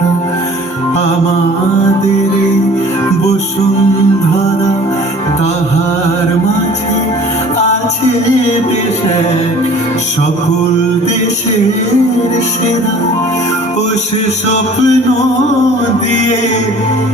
ভরা আমাদের এই বসুন্ধরা, তাহার মাঝে আছে দেশ এক, সকল দেশের সেরা। ও সে স্বপ্ন